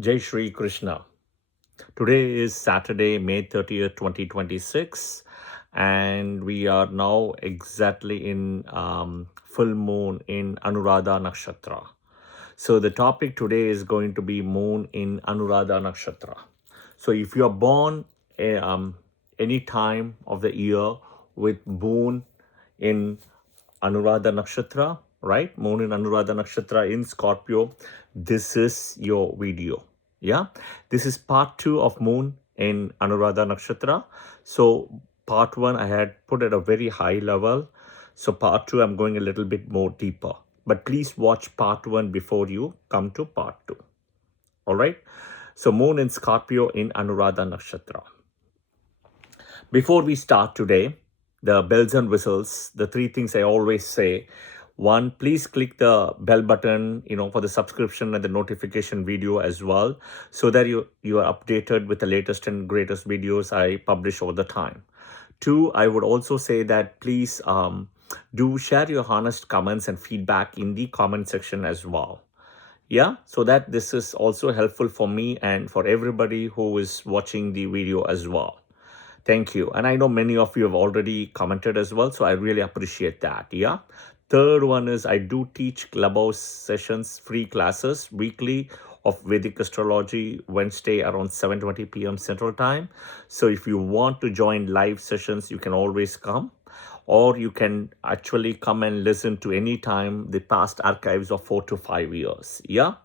Jai Shri Krishna. Today is Saturday, May 30th, 2026, and we are now exactly in full moon in Anuradha Nakshatra. So the topic today is going to be moon in Anuradha Nakshatra. So if you are born any time of the year with moon in Anuradha Nakshatra, right? Moon in Anuradha Nakshatra in Scorpio, this is your video. Yeah, this is part 2 of moon in Anuradha Nakshatra. So part 1 I had put at a very high level. So part 2 I'm going a little bit more deeper. But please watch part 1 before you come to part 2. All right. So moon in Scorpio in Anuradha Nakshatra. Before we start today, the bells and whistles, the three things I always say. One, please click the bell button, for the subscription and the notification video as well, so that you are updated with the latest and greatest videos I publish all the time. Two, I would also say that please do share your honest comments and feedback in the comment section as well. Yeah, so that this is also helpful for me and for everybody who is watching the video as well. Thank you. And I know many of you have already commented as well, so I really appreciate that. Yeah. Third one is I do teach Clubhouse sessions, free classes weekly of Vedic Astrology, Wednesday around 7:20 p.m. Central Time. So if you want to join live sessions, you can always come, or you can actually come and listen to any time the past archives of 4 to 5 years. Yeah.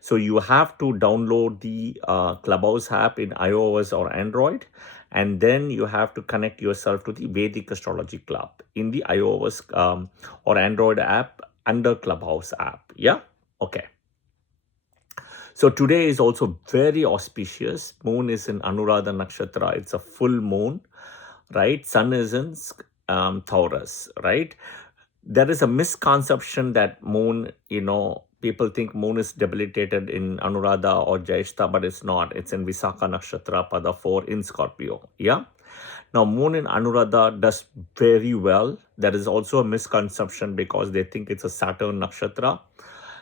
So you have to download the Clubhouse app in iOS or Android, and then you have to connect yourself to the Vedic Astrology Club in the iOS or Android app under Clubhouse app. Yeah. Okay. So today is also very auspicious. Moon is in Anuradha Nakshatra. It's a full moon, right? Sun is in Taurus, right? There is a misconception that moon, people think moon is debilitated in Anuradha or Jyeshta, but it's not. It's in Visakha Nakshatra, Pada 4 in Scorpio. Yeah. Now, moon in Anuradha does very well. There is also a misconception because they think it's a Saturn Nakshatra.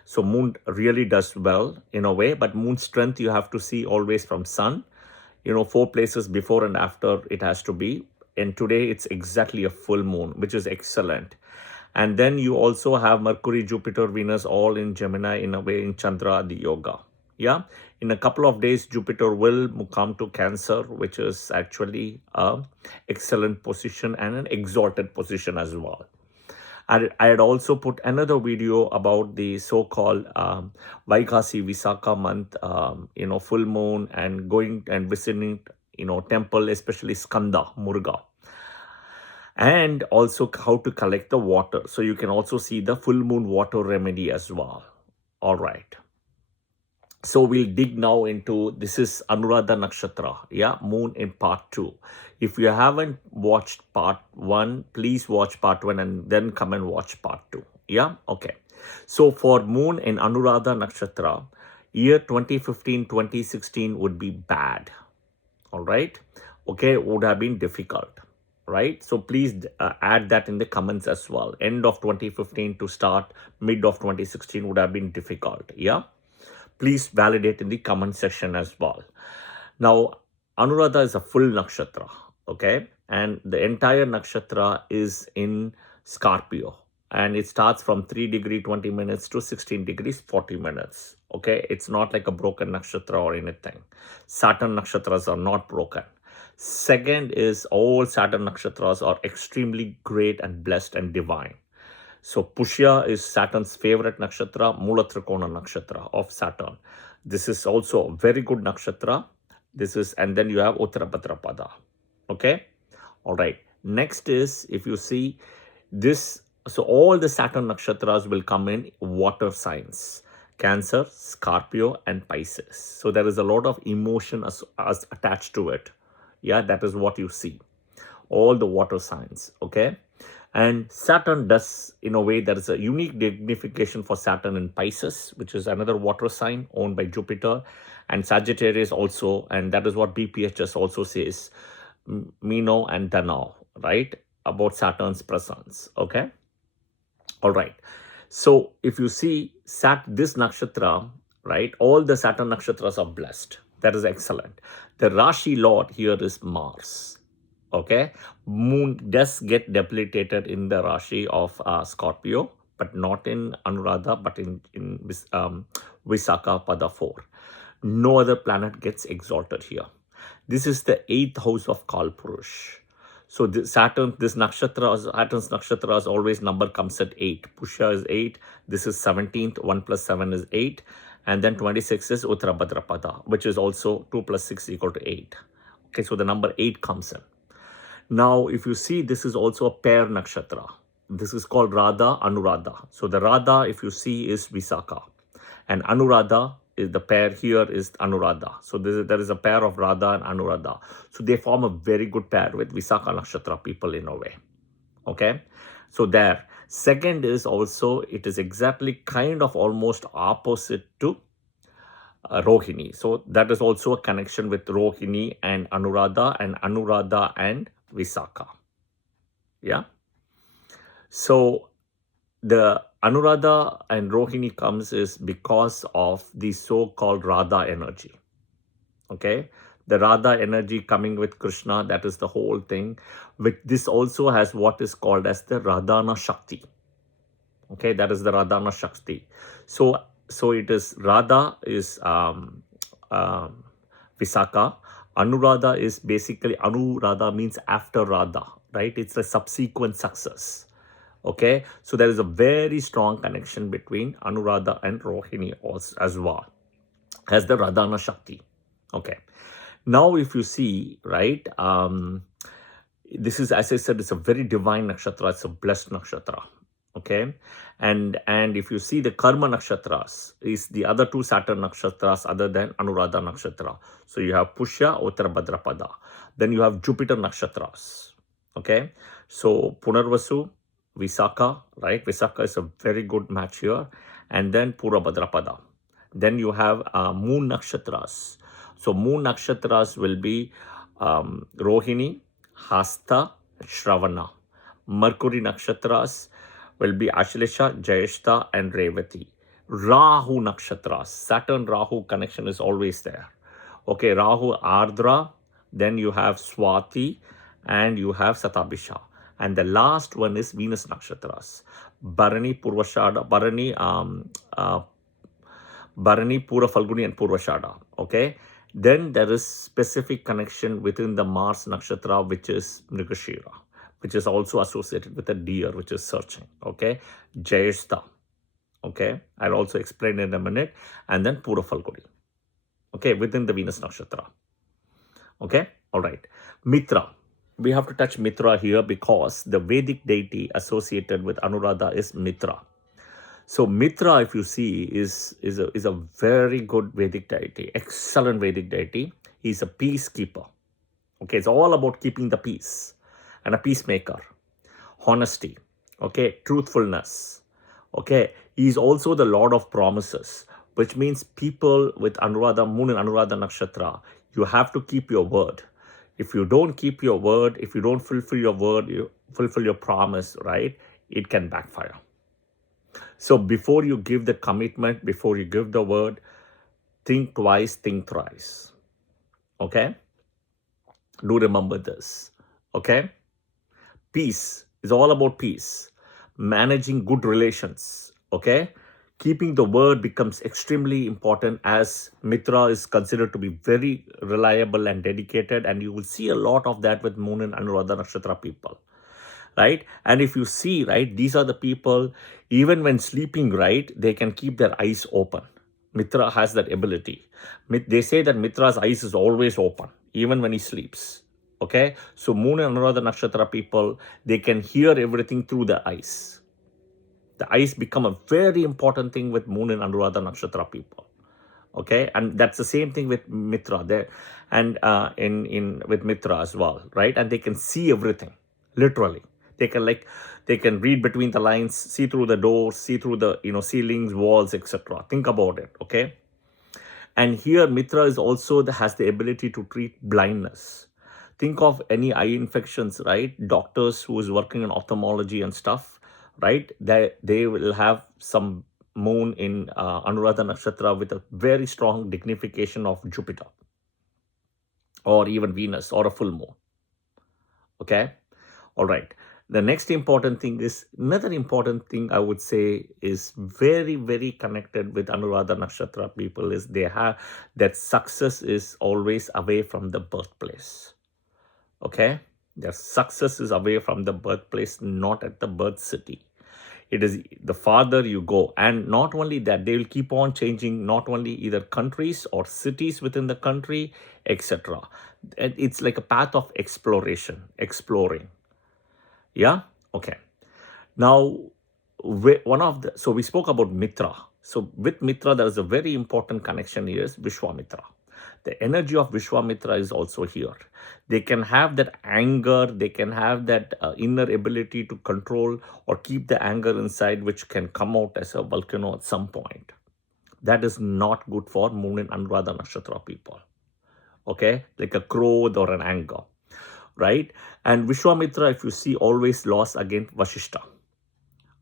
So moon really does well in a way, but moon strength you have to see always from sun. 4 places before and after it has to be. And today it's exactly a full moon, which is excellent. And then you also have Mercury, Jupiter, Venus, all in Gemini in a way in Chandra, the yoga. Yeah. In a couple of days, Jupiter will come to Cancer, which is actually a excellent position and an exalted position as well. I had also put another video about the so-called Vaikasi Visakha month, full moon and going and visiting, temple, especially Skanda, Muruga. And also how to collect the water. So you can also see the full moon water remedy as well. All right. So we'll dig now into, this is Anuradha Nakshatra, yeah, moon in part 2. If you haven't watched part 1, please watch part 1 and then come and watch part 2. Yeah, okay. So for moon in Anuradha Nakshatra, year 2015, 2016 would be bad. All right. Okay, would have been difficult. Right. So please add that in the comments as well. End of 2015 to start mid of 2016 would have been difficult. Yeah. Please validate in the comment section as well. Now, Anuradha is a full nakshatra, okay? And the entire nakshatra is in Scorpio. And it starts from 3 degree 20 minutes to 16 degrees 40 minutes, okay? It's not like a broken nakshatra or anything. Saturn nakshatras are not broken. Second is all Saturn nakshatras are extremely great and blessed and divine. So Pushya is Saturn's favorite nakshatra, Mula Trikona nakshatra of Saturn. This is also a very good nakshatra. This is, and then you have Uttarabhadra Pada. Okay. All right. Next is, if you see this, so all the Saturn nakshatras will come in water signs: Cancer, Scorpio, and Pisces. So there is a lot of emotion as attached to it. Yeah, that is what you see. All the water signs. Okay. And Saturn does, in a way, there is a unique dignification for Saturn in Pisces, which is another water sign owned by Jupiter, and Sagittarius also. And that is what BPHS also says, Mino and Dano, right, about Saturn's presence. Okay. All right. So if you see this nakshatra, right? All the Saturn nakshatras are blessed. That is excellent. The Rashi Lord here is Mars. Okay, Moon does get debilitated in the Rashi of Scorpio, but not in Anuradha, but in Visakha Pada 4. No other planet gets exalted here. This is the 8th house of Kalpurush. So Saturn, Saturn's nakshatra is always number comes at 8. Pusha is 8. This is 17th. 1 plus 7 is 8. And then 26 is Uttarabhadrapada, which is also 2 plus 6 equal to 8. Okay, so the number 8 comes in. Now, if you see, this is also a pair nakshatra. This is called Radha Anuradha. So the Radha, if you see, is Visakha. And Anuradha is the pair here is Anuradha. So there is a pair of Radha and Anuradha. So they form a very good pair with Visakha nakshatra people in a way. Okay. So there. Second is also, it is exactly kind of almost opposite to Rohini. So that is also a connection with Rohini and Anuradha and Visakha. Yeah. So the Anuradha and Rohini comes is because of the so-called Radha energy. Okay. The Radha energy coming with Krishna, that is the whole thing. With this also has what is called as the Radhana Shakti. Okay, that is the Radhana Shakti. So it is Radha is Visakha. Anuradha is basically, Anuradha means after Radha, right? It's a subsequent success. Okay, so there is a very strong connection between Anuradha and Rohini also, as well as the Radhana Shakti. Okay, now if you see, right, this is, as I said, it's a very divine nakshatra. It's a blessed nakshatra. Okay, and if you see the karma nakshatras is the other two Saturn nakshatras other than Anuradha nakshatra. So you have Pushya, Uttarabhadrapada. Then you have Jupiter nakshatras. Okay, so Punarvasu, Visakha, right? Visakha is a very good match here. And then Purabhadrapada. Then you have moon nakshatras. So moon nakshatras will be Rohini, Hasta, Shravana. Mercury nakshatras will be Ashlesha, Jayeshta and Revati. Rahu nakshatras, Saturn Rahu connection is always there. Okay, Rahu Ardra, then you have Swati and you have Satabhisha. And the last one is Venus nakshatras. Bharani, Purvashada, Bharani, Pura Falguni and Purvashada. Okay. Then there is specific connection within the Mars nakshatra, which is Mrigashira, which is also associated with a deer, which is searching. Okay. Jayeshta. Okay. I'll also explain in a minute. And then Pura Falguni. Okay. Within the Venus nakshatra. Okay. All right. Mitra. We have to touch Mitra here because the Vedic deity associated with Anuradha is Mitra. So Mitra, if you see, is a very good Vedic deity, excellent Vedic deity. He's a peacekeeper. Okay, it's all about keeping the peace and a peacemaker, honesty, okay, truthfulness. Okay, he's also the Lord of promises, which means people with Anuradha, Moon and Anuradha Nakshatra, you have to keep your word. If you don't keep your word, if you don't fulfill your word, you fulfill your promise, right, it can backfire. So before you give the commitment, before you give the word, think twice, think thrice. Okay? Do remember this. Okay? Peace is all about peace. Managing good relations. Okay? Keeping the word becomes extremely important as Mitra is considered to be very reliable and dedicated, and you will see a lot of that with Moon and Anuradha Nakshatra people. Right? And if you see, right, these are the people, even when sleeping, right, they can keep their eyes open. Mitra has that ability. They say that Mitra's eyes is always open, even when he sleeps. Okay? So Moon and Anuradha Nakshatra people, they can hear everything through the eyes. The eyes become a very important thing with Moon and Anuradha Nakshatra people. Okay? And that's the same thing with Mitra there, and with Mitra as well, right? And they can see everything, literally. They can read between the lines, see through the doors, see through the ceilings, walls, etc. Think about it, okay? And here Mitra is also has the ability to treat blindness. Think of any eye infections, right? Doctors who is working in ophthalmology and stuff, right? They will have some moon in Anuradha Nakshatra with a very strong dignification of Jupiter or even Venus or a full moon. Okay? All right. The next important thing is, another important thing I would say is very, very connected with Anuradha Nakshatra people is they have that success is always away from the birthplace. Okay? Their success is away from the birthplace, not at the birth city. It is the farther you go. And not only that, they will keep on changing not only either countries or cities within the country, etc. It's like a path of exploration, exploring. Yeah? Okay. Now, so we spoke about Mitra. So with Mitra, there is a very important connection here is Vishwamitra. The energy of Vishwamitra is also here. They can have that anger, they can have that inner ability to control or keep the anger inside, which can come out as a volcano at some point. That is not good for Moon and Anuradha Nakshatra people. Okay? Like a crowd or an anger. Right? And Vishwamitra, if you see, always lost against Vashishta.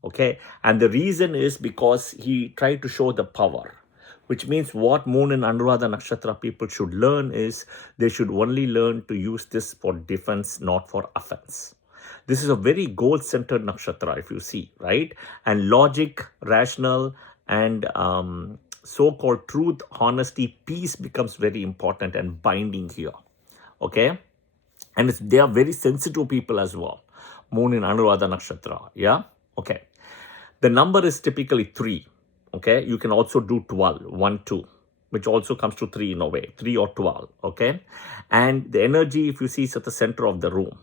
Okay? And the reason is because he tried to show the power, which means what Moon and Anuradha Nakshatra people should learn is they should only learn to use this for defense, not for offense. This is a very goal-centered nakshatra, if you see, right? And logic, rational, and so-called truth, honesty, peace becomes very important and binding here. Okay? And they are very sensitive people as well. Moon in Anuradha Nakshatra. Yeah? Okay. The number is typically 3. Okay. You can also do 12, 1, 2, which also comes to 3 in a way, 3 or 12. Okay. And the energy, if you see, is at the center of the room.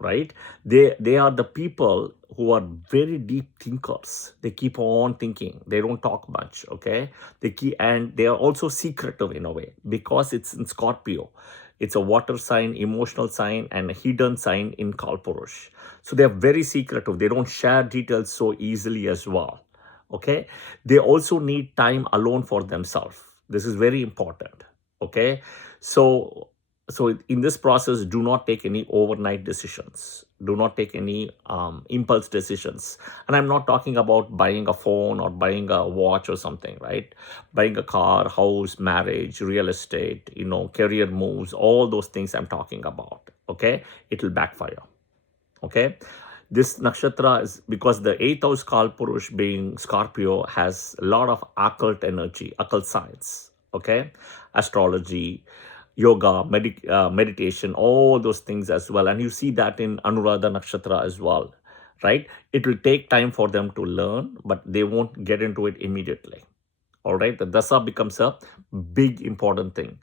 Right? They are the people who are very deep thinkers. They keep on thinking. They don't talk much. Okay. And they are also secretive in a way because it's in Scorpio. It's a water sign, emotional sign, and a hidden sign in Kalpurush. So they are very secretive. They don't share details so easily as well. Okay. They also need time alone for themselves. This is very important. Okay. So in this process, do not take any overnight decisions. Do not take any impulse decisions. And I'm not talking about buying a phone or buying a watch or something, right? Buying a car, house, marriage, real estate, career moves, all those things I'm talking about. Okay? It will backfire. Okay? This nakshatra is because the 8th house Kalpurush being Scorpio has a lot of occult energy, occult science. Okay? Astrology, yoga, meditation, all those things as well. And you see that in Anuradha Nakshatra as well, right? It will take time for them to learn, but they won't get into it immediately. All right? The dasa becomes a big important thing.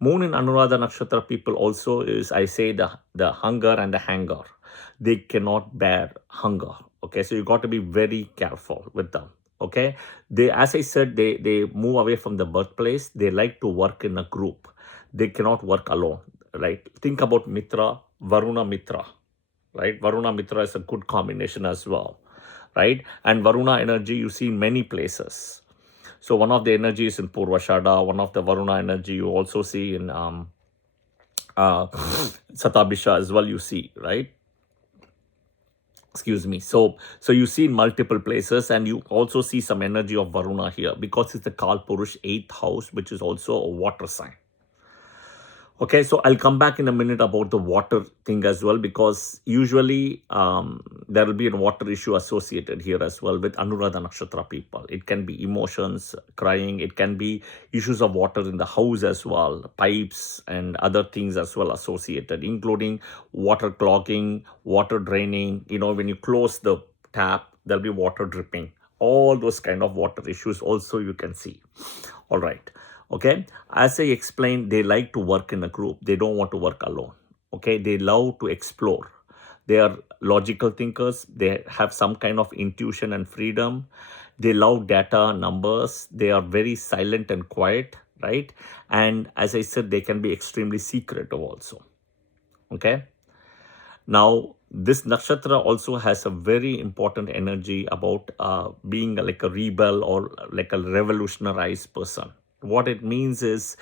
Moon in Anuradha Nakshatra people also is, I say, the hunger and the hanger. They cannot bear hunger. Okay, so you got to be very careful with them. Okay, they, as I said, they move away from the birthplace. They like to work in a group. They cannot work alone, right? Think about Mitra, Varuna Mitra, right? Varuna Mitra is a good combination as well, right? And Varuna energy you see in many places. So one of the energies in Purvashada, one of the Varuna energy you also see in Satabisha as well, you see, right? Excuse me. So you see in multiple places, and you also see some energy of Varuna here because it's the Kalpurush 8th house, which is also a water sign. Okay, so I'll come back in a minute about the water thing as well, because usually there will be a water issue associated here as well with Anuradha Nakshatra people. It can be emotions, crying. It can be issues of water in the house as well, pipes and other things as well associated, including water clogging, water draining. When you close the tap, there'll be water dripping. All those kind of water issues also you can see. All right. Okay, as I explained, they like to work in a group. They don't want to work alone. Okay, they love to explore. They are logical thinkers. They have some kind of intuition and freedom. They love data, numbers. They are very silent and quiet, right? And as I said, they can be extremely secretive also. Okay. Now, this nakshatra also has a very important energy about being like a rebel or like a revolutionized person. What it means is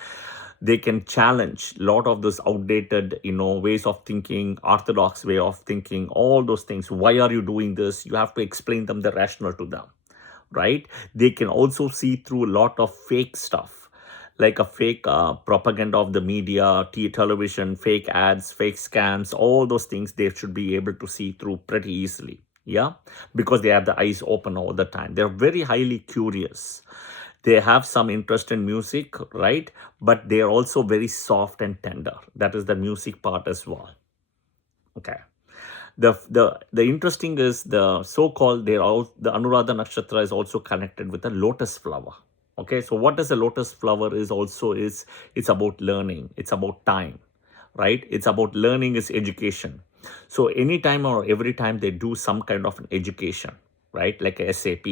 they can challenge a lot of those outdated, ways of thinking, orthodox way of thinking, all those things. Why are you doing this? You have to explain them the rationale to them, right? They can also see through a lot of fake stuff, like a fake propaganda of the media, television, fake ads, fake scams, all those things they should be able to see through pretty easily. Yeah, because they have the eyes open all the time. They're very highly curious. They have some interest in music, right? But they are also very soft and tender. That is the music part as well. Okay. The interesting is the so-called the Anuradha Nakshatra is also connected with a lotus flower. Okay, so what is a lotus flower is also is it's about learning, it's about time, right? It's about learning is education. So anytime or every time they do some kind of an education, right, like a SAP,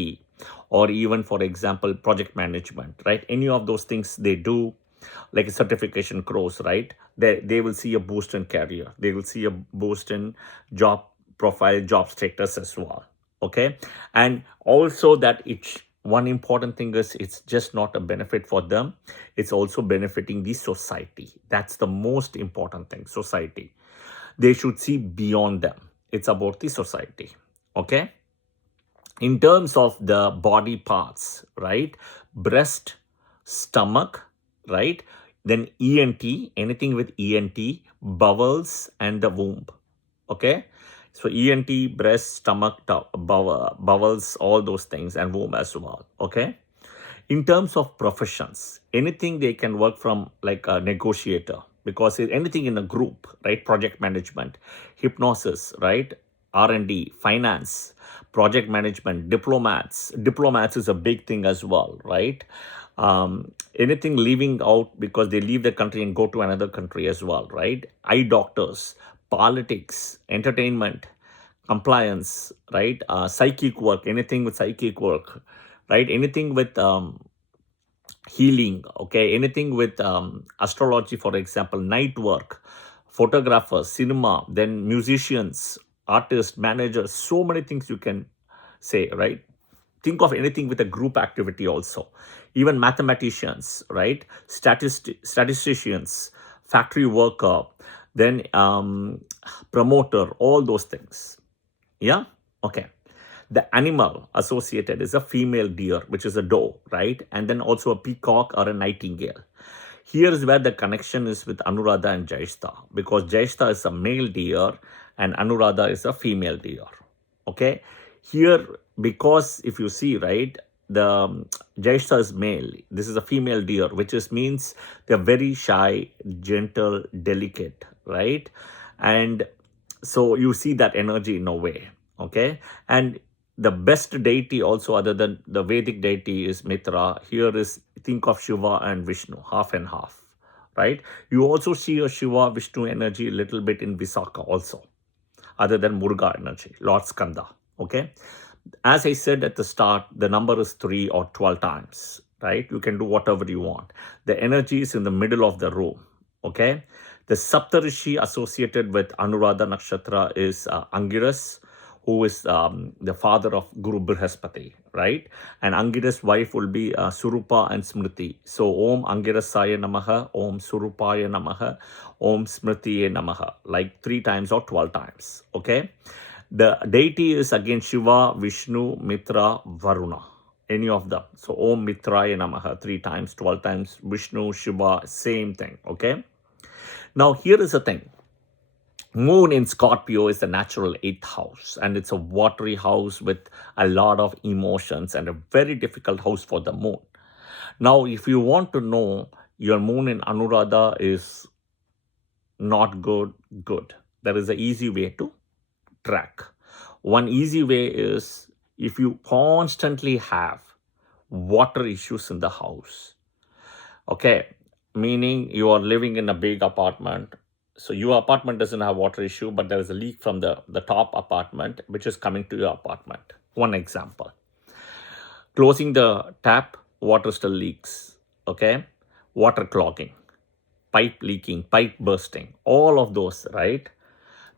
or even for example project management, right? Any of those things they do, like a certification course, right? They will see a boost in career. They will see a boost in job profile, job status as well. Okay. And also that it's one important thing is it's just not a benefit for them. It's also benefiting the society. That's the most important thing, society. They should see beyond them. It's about the society. Okay. In terms of the body parts, right? Breast, stomach, right? Then ENT, anything with ENT, bowels, and the womb. Okay. So ENT, breast, stomach, bowels, all those things, and womb as well. Okay. In terms of professions, anything they can work from, like a negotiator, because anything in a group, right? Project management, hypnosis, right? R&D, finance, project management, diplomats is a big thing as well, right? Anything leaving out because they leave the country and go to another country as well, right? Eye doctors, politics, entertainment, compliance, right? Psychic work, anything with psychic work, right? Anything with healing, okay? Anything with astrology, for example, night work, photographers, cinema, then musicians, artists, managers, so many things you can say, right? Think of anything with a group activity also. Even mathematicians, right? Statisticians, factory worker, then promoter, all those things. Yeah? Okay. The animal associated is a female deer, which is a doe, right? And then also a peacock or a nightingale. Here is where the connection is with Anuradha and Jyeshta, because Jyeshta is a male deer and Anuradha is a female deer. Okay. Here, because if you see, right, the Jyeshta is male. This is a female deer, which is means they're very shy, gentle, delicate, right? And so you see that energy in a way. Okay. And the best deity also other than the Vedic deity is Mitra. Here is, think of Shiva and Vishnu, half and half, right? You also see a Shiva Vishnu energy a little bit in Visakha also, other than Muruga energy, Lord Skanda. Okay. As I said at the start, the number is 3 or 12 times, right? You can do whatever you want. The energy is in the middle of the room. Okay. The Saptarishi associated with Anuradha Nakshatra is Angiras, who is the father of Guru Brihaspati, right? And Angira's wife will be Surupa and Smriti. So Om Angirasaya Namaha, Om Surupaya Namaha, Om Smritiye Namaha, like 3 times or 12 times. Okay. The deity is again Shiva, Vishnu, Mitra, Varuna. Any of them. So Om Mitraya Namaha 3 times, 12 times. Vishnu, Shiva, same thing. Okay. Now here is the thing. Moon in Scorpio is the natural 8th house, and it's a watery house with a lot of emotions and a very difficult house for the moon. Now, if you want to know your moon in Anuradha is not good, there is an easy way to track. One easy way is if you constantly have water issues in the house, okay, meaning you are living in a big apartment. So your apartment doesn't have water issue, but there is a leak from the top apartment, which is coming to your apartment. One example. Closing the tap, water still leaks, okay? Water clogging, pipe leaking, pipe bursting, all of those, right?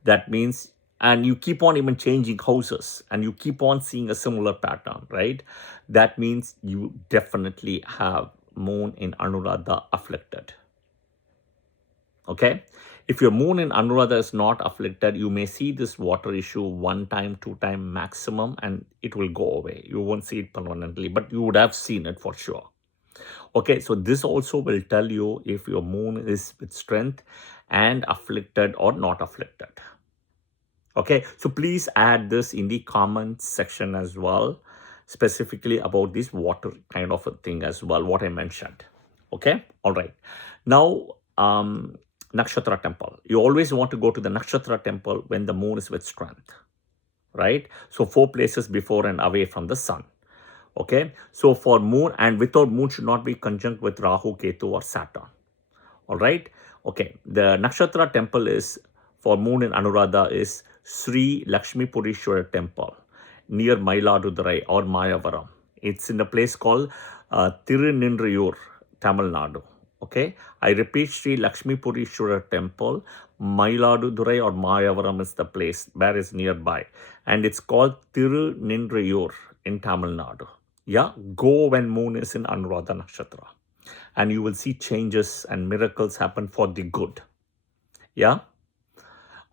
That means, and you keep on even changing houses and you keep on seeing a similar pattern, right? That means you definitely have moon in Anuradha afflicted. Okay. If your moon in Anuradha is not afflicted, you may see this water issue 1 time, 2 time maximum, and it will go away. You won't see it permanently, but you would have seen it for sure. Okay, so this also will tell you if your moon is with strength and afflicted or not afflicted. Okay, so please add this in the comments section as well, specifically about this water kind of a thing as well, what I mentioned. Okay, all right. Now, Nakshatra temple. You always want to go to the Nakshatra temple when the moon is with strength, right? So 4 places before and away from the sun. Okay, so for moon and without moon should not be conjunct with Rahu, Ketu or Saturn. All right. Okay, the Nakshatra temple is for moon in Anuradha is Sri Lakshmi Purishwara temple near Mayiladurai or Mayavaram. It's in a place called Tirunendrayur, Tamil Nadu. Okay, I repeat, Sri Lakshmi Purishwara temple, Mayiladurai or Mayavaram is the place where is nearby, and it's called Tirunendrayur in Tamil Nadu. Yeah, go when moon is in Anuradha Nakshatra, and you will see changes and miracles happen for the good. Yeah.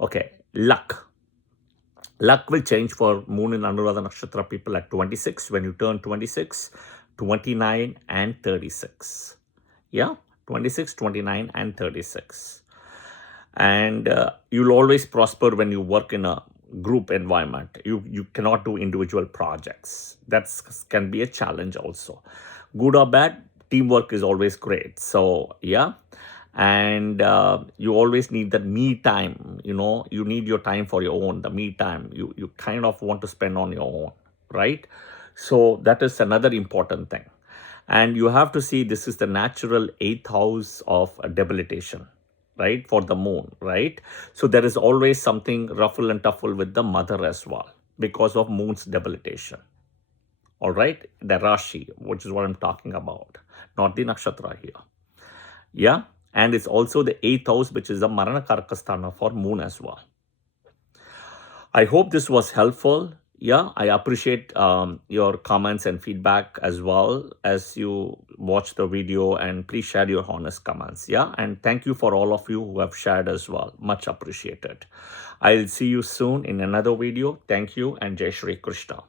Okay, luck. Luck will change for moon in Anuradha Nakshatra people at 26, when you turn 26, 29 and 36. Yeah, 26, 29 and 36. And you'll always prosper when you work in a group environment. You cannot do individual projects. That can be a challenge also. Good or bad, teamwork is always great. So yeah, and you always need that me time. You need your time for your own, the me time you kind of want to spend on your own, right? So that is another important thing. And you have to see, this is the natural 8th house of debilitation, right, for the moon, right? So there is always something ruffle and tuffle with the mother as well because of moon's debilitation. All right, the Rashi, which is what I'm talking about, not the nakshatra here. Yeah, and it's also the 8th house, which is the Marana Karakasthana for moon as well. I hope this was helpful. Yeah, I appreciate your comments and feedback as well as you watch the video, and please share your honest comments. Yeah, and thank you for all of you who have shared as well. Much appreciated. I'll see you soon in another video. Thank you, and Jai Shri Krishna.